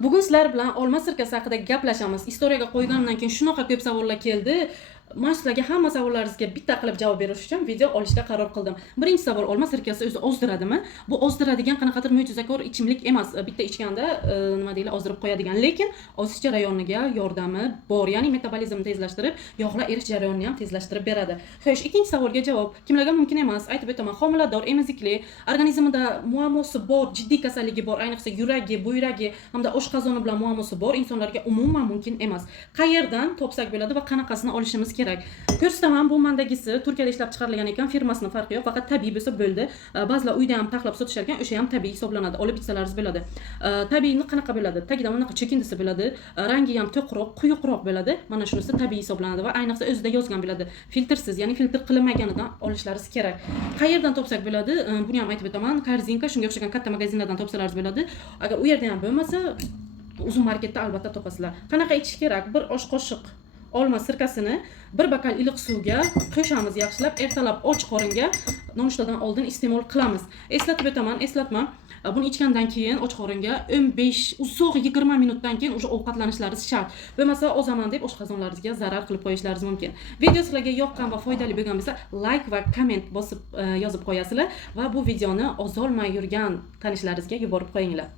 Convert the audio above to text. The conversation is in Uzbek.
Bugun sizlar bilan olma sirkasi haqida gaplashamiz. Istoriyaga qo'yganimdan keyin shunaqa ko'p savollar keldi. Men sizlarga hamma savollaringizga bitta qilib javob berish uchun video olishga qaror qildim. Birinchi savol, olma sirkasi o'zi ozdiradimi? Bu ozdiradigan qanaqadir mo'jizakor ichimlik emas. Bitta ichganda nima deylar, ozdirib qo'yadigan, lekin ozish jarayoniga yordami bor. Ya'ni metabolizmni tezlashtirib, yog'lar erish jarayonini ham tezlashtirib beradi. Xo'sh, ikkinchi savolga javob. Kimlarga mumkin emas? Aytib o'taman. Homilador, emizikli, organizmida muammosi bor, jiddiy kasalligi bor, ayniqsa yuragi, buyragi hamda oshqozoni bilan muammosi bor insonlarga umuman mumkin emas. Qayerdan topsak bo'ladi va qanaqasini olishimiz kerak? Ko'rsataman, bu mandagisi Turkiyada ishlab chiqarilgan ekan, firmasini farqi yo'q, faqat tabiiy bo'lsa bo'ldi. Ba'zilar uyda ham taxlab sotishar ekan, o'sha ham tabiiy hisoblanadi. Olib ichsalaringiz bo'ladi. Tabiiyni qanaqa bo'ladi? Tagida bunaqa chekindisi bo'ladi, rangi ham to'qroq, quyuqroq bo'ladi. Mana shunisi tabiiy hisoblanadi va ayniqsa o'zida yozgan bo'ladi. Filtrsiz, ya'ni filtr qilinmaganidan olishlaringiz kerak. Qayerdan topsak bo'ladi? Buni ham aytib o'taman. Korzinka, shunga o'xshagan katta magazinlardan topsalaringiz bo'ladi. Agar u yerda ham bo'lmasa, uzun marketda albatta topasizlar. Qanaqa ichish kerak? Bir osh qoshiq olma sirkasini bir bakal iliq suvga qo'shamiz yaxshilab, ertalab och qoringa nonushtadan oldin iste'mol qilamiz. Eslatib o'taman, eslatma. Buni ichgandan keyin och qoringa 15 20 minutdan keyin o'sha ovqatlanishlaringiz shart. Bo'lmasa ozaman deb oshqozonlaringizga zarar qilib qo'yishlaringiz mumkin. Video sizlarga yoqqan va foydali bo'lgan bo'lsa, like va komment bosib yozib qo'yasizlar va bu videoni ozolmay yurgan tanishlaringizga yuborib qo'yinglar.